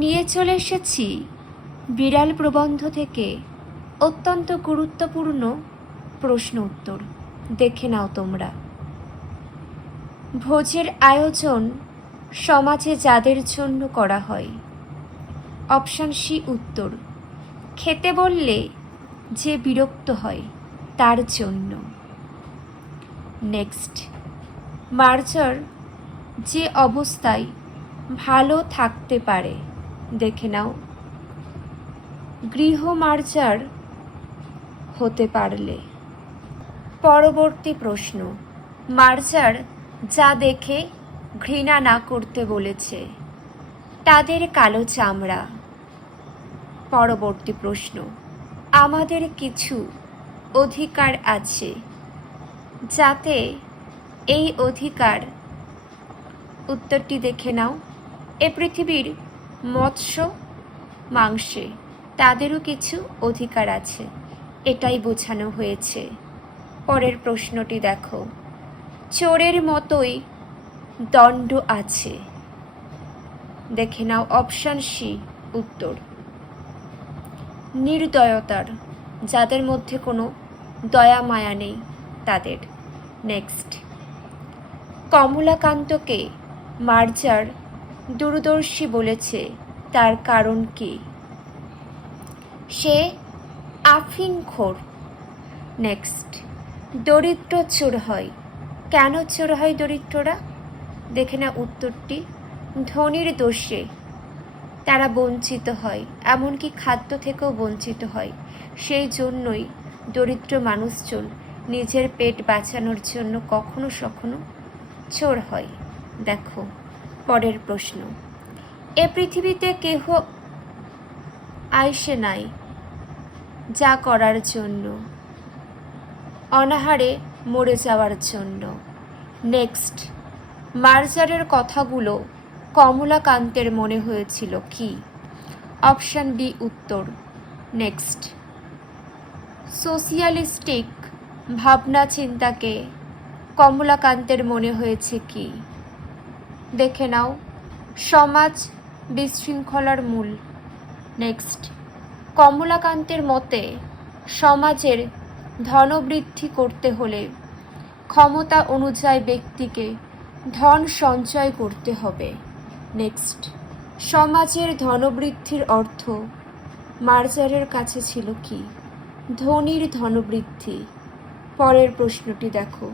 নিয়ে চলে এসেছি বিড়াল প্রবন্ধ থেকে অত্যন্ত গুরুত্বপূর্ণ প্রশ্ন উত্তর। দেখে নাও তোমরা। ভোজের আয়োজন সমাজে যাদের জন্য করা হয়? অপশান সি উত্তর, খেতে বললে যে বিরক্ত হয় তার জন্য। নেক্সট, মার্জার যে অবস্থায় ভালো থাকতে পারে? দেখে নাও। গৃহমার্জার হতে পারলে। পরবর্তী প্রশ্ন, মার্জার যা দেখে ঘৃণা না করতে বলেছে? তাদের কালো চামড়া। পরবর্তী প্রশ্ন, আমাদের কিছু অধিকার আছে যাতে এই অধিকার? উত্তরটি দেখে নাও। এ পৃথিবীর মৎস্য মাংসে তাদেরও কিছু অধিকার আছে, এটাই বোঝানো হয়েছে। পরের প্রশ্নটি দেখো, চোরের মতোই দণ্ড আছে? দেখে নাও। অপশান সি উত্তর, নির্দয়তার, যাদের মধ্যে কোনো দয়া মায়া নেই তাদের। নেক্সট, কমলাকান্তকে মার্জার দূরদর্শী বলেছে, তার কারণ কি? সে আফিংখোর। নেক্সট, দরিদ্র চোর হয়। কেন চোর হয় দরিদ্ররা? দেখে না উত্তরটি, ধনীর দোষে তারা বঞ্চিত হয়, এমনকি খাদ্য থেকেও বঞ্চিত হয়। সেই জন্যই দরিদ্র মানুষজন নিজের পেট বাঁচানোর জন্য কখনো সখনো চোর হয়। দেখো পরের প্রশ্ন, এ পৃথিবীতে কেহ আইসে নাই যা করার জন্য, অনাহারে মরে যাওয়ার জন্য। নেক্সট, মার্জারের কথাগুলো কমলাকান্তের মনে হয়েছিল কি? অপশান ডি উত্তর। নেক্সট, সোশিয়ালিস্টিক ভাবনা চিন্তাকে কমলাকান্তের মনে হয়েছে কি? দেখে নাও। সমাজ বিশৃঙ্খলার মূল। নেক্সট, কমলাকান্তের মতে সমাজের ধনবৃদ্ধি করতে হলে ক্ষমতা অনুযায়ী ব্যক্তিকে ধন সঞ্চয় করতে হবে। নেক্সট, সমাজের ধনবৃদ্ধির অর্থ মার্জারের কাছে ছিল কি? ধনীর ধনবৃদ্ধি। পরের প্রশ্নটি দেখো,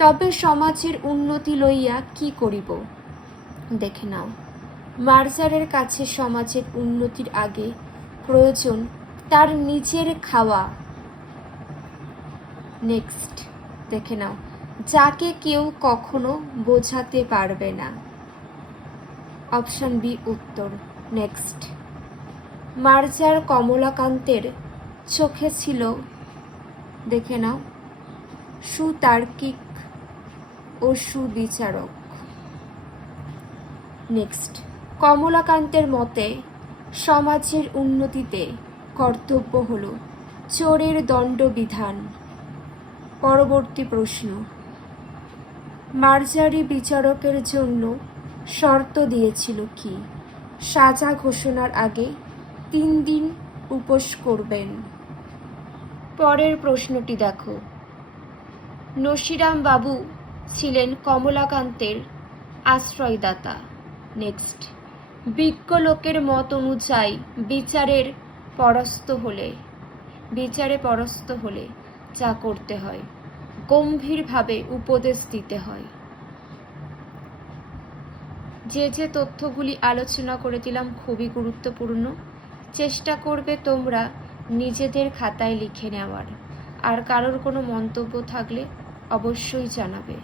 তবে সমাজের উন্নতি লইয়া কি করিব? দেখে নাও। মার্জারের কাছে সমাজের উন্নতির আগে প্রয়োজন তার নিজের খাওয়া। নেক্সট, দেখে নাও, যাকে কেউ কখনো বোঝাতে পারবে না। অপশান বি উত্তর। নেক্সট, মার্জার কমলাকান্তের চোখে ছিল, দেখে নাও, সুতার্কিক ও সুবিচারক। নেক্সট, কমলাকান্তের মতে সমাজের উন্নতিতে কর্তব্য হল চোরের দণ্ডবিধান। পরবর্তী প্রশ্ন, মার্জারি বিচারকের জন্য শর্ত দিয়েছিল কি? সাজা ঘোষণার আগে 3 দিন উপোস করবেন। পরের প্রশ্নটি দেখো, নসিরাম বাবু ছিলেন কমলাকান্তের আশ্রয়দাতা। নেক্সট, বিজ্ঞ লোকের মত অনুযায়ী বিচারে পরাস্ত হলে যা করতে হয়, গম্ভীরভাবে উপদেশ দিতে হয়। যে তথ্যগুলি আলোচনা করে দিলাম খুবই গুরুত্বপূর্ণ, চেষ্টা করবে তোমরা নিজেদের খাতায় লিখে নেওয়ার। আর কারোর কোনো মন্তব্য থাকলে অবশ্যই জানাবে।